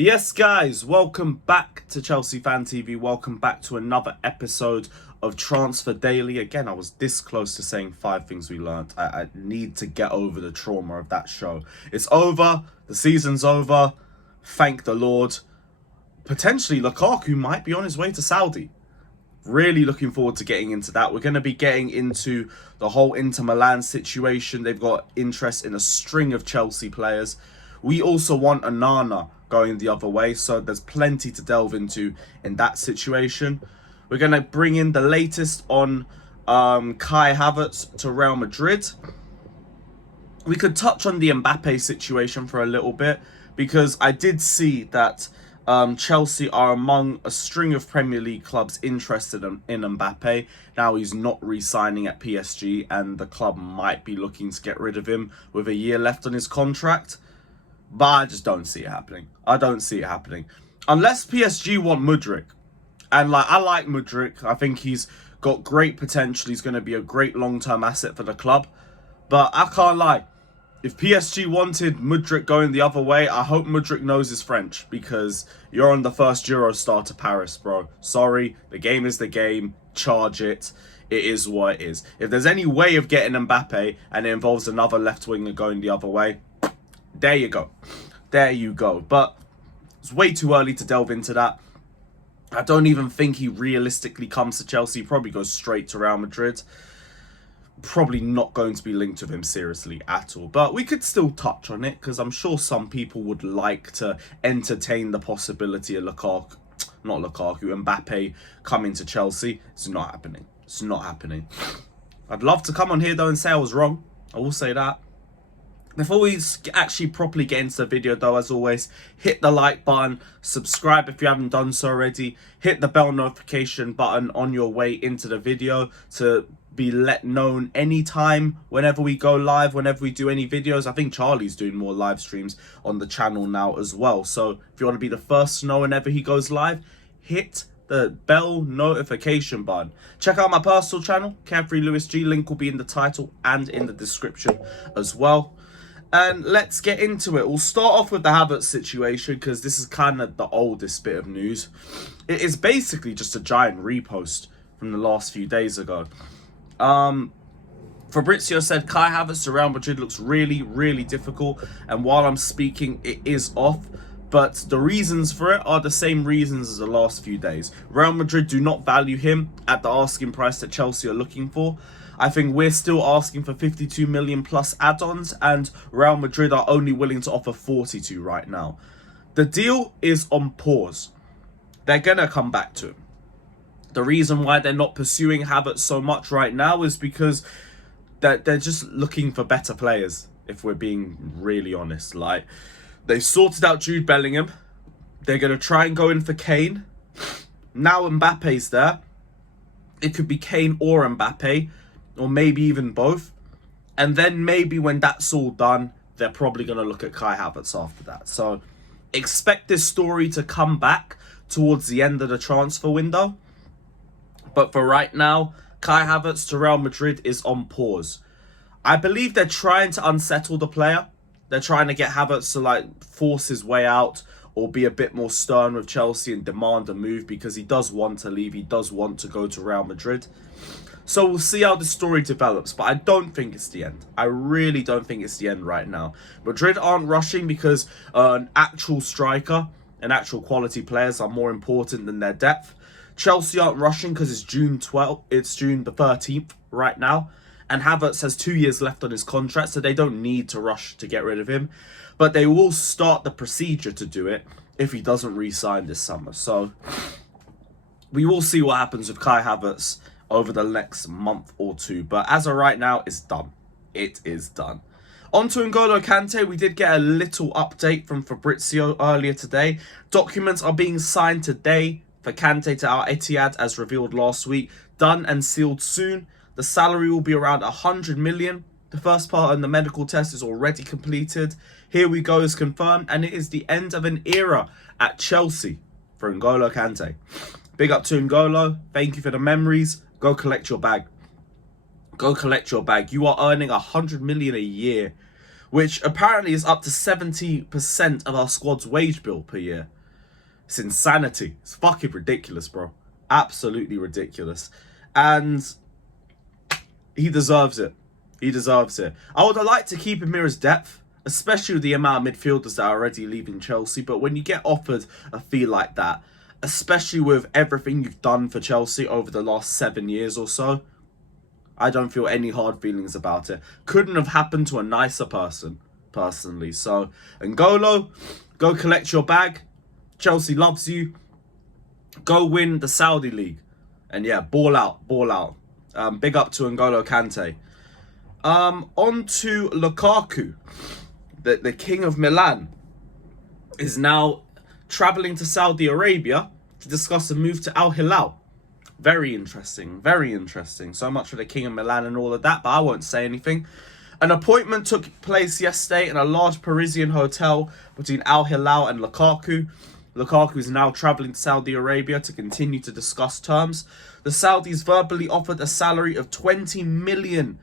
Yes, guys, welcome back to Chelsea Fan TV. Welcome back to another episode of Transfer Daily. Again, I was this close to saying 5 things we learnt. I need to get over the trauma of that show. It's over. The season's over. Thank the Lord. Potentially, Lukaku might be on his way to Saudi. Really looking forward to getting into that. We're going to be getting into the whole Inter Milan situation. They've got interest in a string of Chelsea players. We also want Onana going the other way, so there's plenty to delve into in that situation. We're going to bring in the latest on Kai Havertz to Real Madrid. We could touch on the Mbappe situation for a little bit, because I did see that Chelsea are among a string of Premier League clubs interested in Mbappe. Now he's not re-signing at PSG, and the club might be looking to get rid of him with a year left on his contract. But I just don't see it happening. I don't see it happening. Unless PSG want Mudryk. And I like Mudryk. I think he's got great potential. He's going to be a great long-term asset for the club. But I can't lie. If PSG wanted Mudryk going the other way, I hope Mudryk knows his French. Because you're on the first Eurostar to Paris, bro. Sorry. The game is the game. Charge it. It is what it is. If there's any way of getting Mbappe and it involves another left winger going the other way, there you go. There you go. But it's way too early to delve into that. I don't even think he realistically comes to Chelsea. He probably goes straight to Real Madrid. Probably not going to be linked with him seriously at all. But we could still touch on it, because I'm sure some people would like to entertain the possibility of Mbappe coming to Chelsea. It's not happening. It's not happening. I'd love to come on here though and say I was wrong. I will say that. Before we actually properly get into the video though, as always, hit the like button, subscribe if you haven't done so already, hit the bell notification button on your way into the video to be let known anytime, whenever we go live, whenever we do any videos. I think Charlie's doing more live streams on the channel now as well. So if you want to be the first to know whenever he goes live, hit the bell notification button. Check out my personal channel, Carefree Lewis G. Link will be in the title and in the description as well. And let's get into it. We'll start off with the Havertz situation, because this is kind of the oldest bit of news. It is basically just a giant repost from the last few days ago. Fabrizio said Kai Havertz to Real Madrid looks really, really difficult. And while I'm speaking, it is off. But the reasons for it are the same reasons as the last few days. Real Madrid do not value him at the asking price that Chelsea are looking for. I think we're still asking for 52 million plus add-ons, and Real Madrid are only willing to offer 42 right now. The deal is on pause. They're going to come back to him. The reason why they're not pursuing Havertz so much right now is because they're just looking for better players, if we're being really honest. Like, they've sorted out Jude Bellingham. They're going to try and go in for Kane. Now Mbappe's there. It could be Kane or Mbappe, or maybe even both. And then maybe when that's all done, they're probably going to look at Kai Havertz after that. So expect this story to come back towards the end of the transfer window. But for right now, Kai Havertz to Real Madrid is on pause. I believe they're trying to unsettle the player. They're trying to get Havertz to force his way out, or be a bit more stern with Chelsea and demand a move, because he does want to leave. He does want to go to Real Madrid. So we'll see how the story develops, but I don't think it's the end. I really don't think it's the end right now. Madrid aren't rushing because an actual striker and actual quality players are more important than their depth. Chelsea aren't rushing because it's June 12th. It's June the 13th right now. And Havertz has 2 years left on his contract, so they don't need to rush to get rid of him. But they will start the procedure to do it if he doesn't re-sign this summer. So we will see what happens with Kai Havertz over the next month or two. But as of right now, it's done. It is done. On to N'Golo Kante. We did get a little update from Fabrizio earlier today. Documents are being signed today for Kante to Al-Ittihad, as revealed last week. Done and sealed soon. The salary will be around 100 million. The first part of the medical test is already completed. Here we go is confirmed, and it is the end of an era at Chelsea for N'Golo Kante. Big up to N'Golo. Thank you for the memories. Go collect your bag. Go collect your bag. You are earning 100 million a year which apparently is up to 70% of our squad's wage bill per year. It's insanity. It's fucking ridiculous, bro. Absolutely ridiculous. And he deserves it. He deserves it. I would like to keep him here as depth, especially with the amount of midfielders that are already leaving Chelsea. But when you get offered a fee like that, especially with everything you've done for Chelsea over the last 7 years or so, I don't feel any hard feelings about it. Couldn't have happened to a nicer person, personally. So, N'Golo, go collect your bag. Chelsea loves you. Go win the Saudi League. And yeah, ball out, ball out. Big up to N'Golo Kante. On to Lukaku. The king of Milan is now travelling to Saudi Arabia to discuss a move to Al-Hilal. Very interesting, very interesting. So much for the king of Milan and all of that, but I won't say anything. An appointment took place yesterday in a large Parisian hotel between Al-Hilal and Lukaku. Lukaku is now travelling to Saudi Arabia to continue to discuss terms. The Saudis verbally offered a salary of $20 million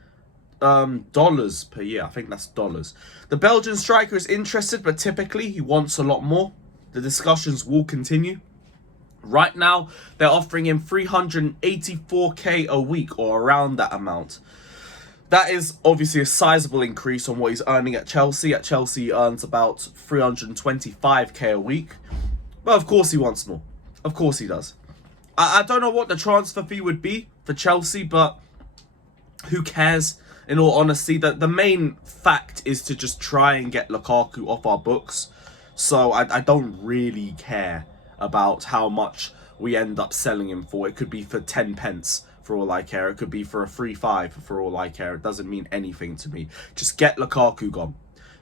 per year. I think that's dollars. The Belgian striker is interested, but typically he wants a lot more. The discussions will continue. Right now, they're offering him $384k a week, or around that amount. That is obviously a sizable increase on what he's earning at Chelsea. At Chelsea, he earns about $325k a week. But of course he wants more. Of course he does. I don't know what the transfer fee would be for Chelsea, but who cares? In all honesty, the main fact is to just try and get Lukaku off our books. So I don't really care about how much we end up selling him for. It could be for 10 pence for all I care. It could be for a 3-5 for all I care. It doesn't mean anything to me. Just get Lukaku gone.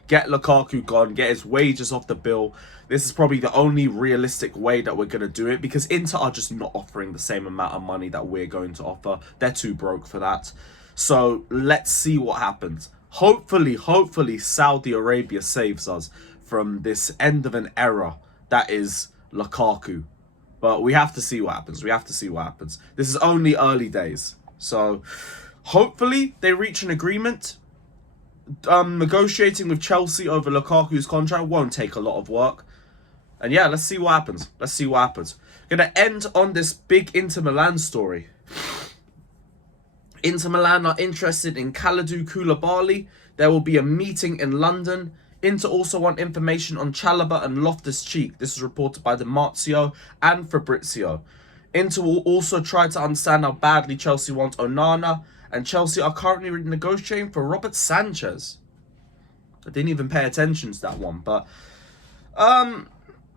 Get Lukaku gone. Get his wages off the bill. This is probably the only realistic way that we're going to do it, because Inter are just not offering the same amount of money that we're going to offer. They're too broke for that. So let's see what happens. Hopefully Saudi Arabia saves us from this end of an era that is Lukaku. But we have to see what happens. We have to see what happens. This is only early days. So hopefully they reach an agreement. Negotiating with Chelsea over Lukaku's contract won't take a lot of work. And yeah, let's see what happens. Let's see what happens. Gonna end on this big Inter Milan story. Inter Milan are interested in Kalidou Koulibaly. There will be a meeting in London. Inter also want information on Chalobah and Loftus-Cheek. This is reported by Di Marzio and Fabrizio. Inter will also try to understand how badly Chelsea want Onana, and Chelsea are currently negotiating for Robert Sanchez. I didn't even pay attention to that one, but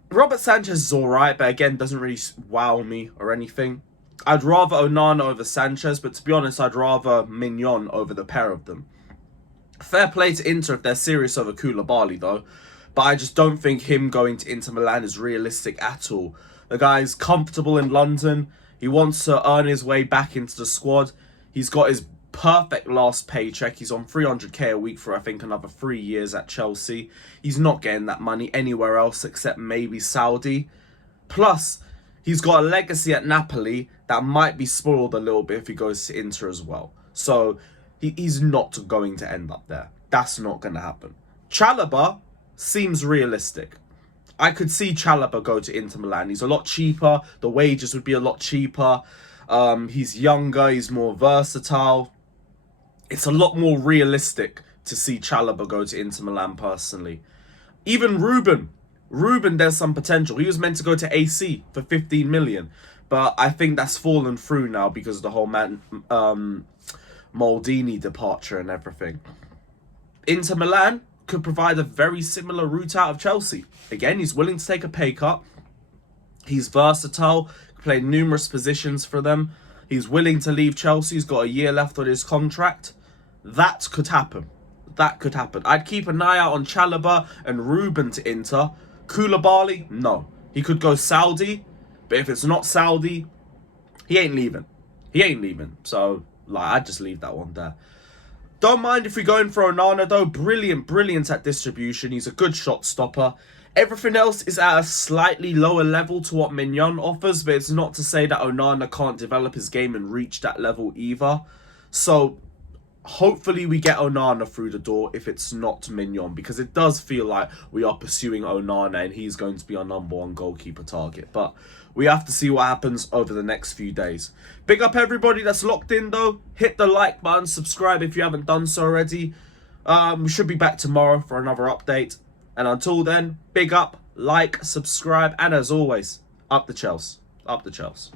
Robert Sanchez is alright, but again, doesn't really wow me or anything. I'd rather Onana over Sanchez, but to be honest, I'd rather Mignon over the pair of them. Fair play to Inter if they're serious over Koulibaly, though. But I just don't think him going to Inter Milan is realistic at all. The guy's comfortable in London. He wants to earn his way back into the squad. He's got his perfect last paycheck. He's on 300k a week for, I think, another 3 years at Chelsea. He's not getting that money anywhere else except maybe Saudi. Plus, he's got a legacy at Napoli that might be spoiled a little bit if he goes to Inter as well. So he's not going to end up there. That's not going to happen. Chalobah seems realistic. I could see Chalobah go to Inter Milan. He's a lot cheaper. The wages would be a lot cheaper. He's younger. He's more versatile. It's a lot more realistic to see Chalobah go to Inter Milan personally. Even Ruben, there's some potential. He was meant to go to AC for 15 million. But I think that's fallen through now because of the whole Maldini departure and everything. Inter Milan could provide a very similar route out of Chelsea. Again, he's willing to take a pay cut. He's versatile, can play numerous positions for them. He's willing to leave Chelsea. He's got a year left on his contract. That could happen. That could happen. I'd keep an eye out on Chalobah and Ruben to Inter. Koulibaly, no. He could go Saudi, but if it's not Saudi, he ain't leaving. He ain't leaving. So, I'd just leave that one there. Don't mind if we go in for Onana, though. Brilliant at distribution. He's a good shot stopper. Everything else is at a slightly lower level to what Mignon offers, but it's not to say that Onana can't develop his game and reach that level either. So, hopefully we get Onana through the door if it's not Mignon, because it does feel like we are pursuing Onana and he's going to be our #1 goalkeeper target. But we have to see what happens over the next few days. Big up everybody that's locked in though. Hit the like button, subscribe if you haven't done so already. We should be back tomorrow for another update. And until then, big up, like, subscribe, and as always, up the Chels. Up the Chels.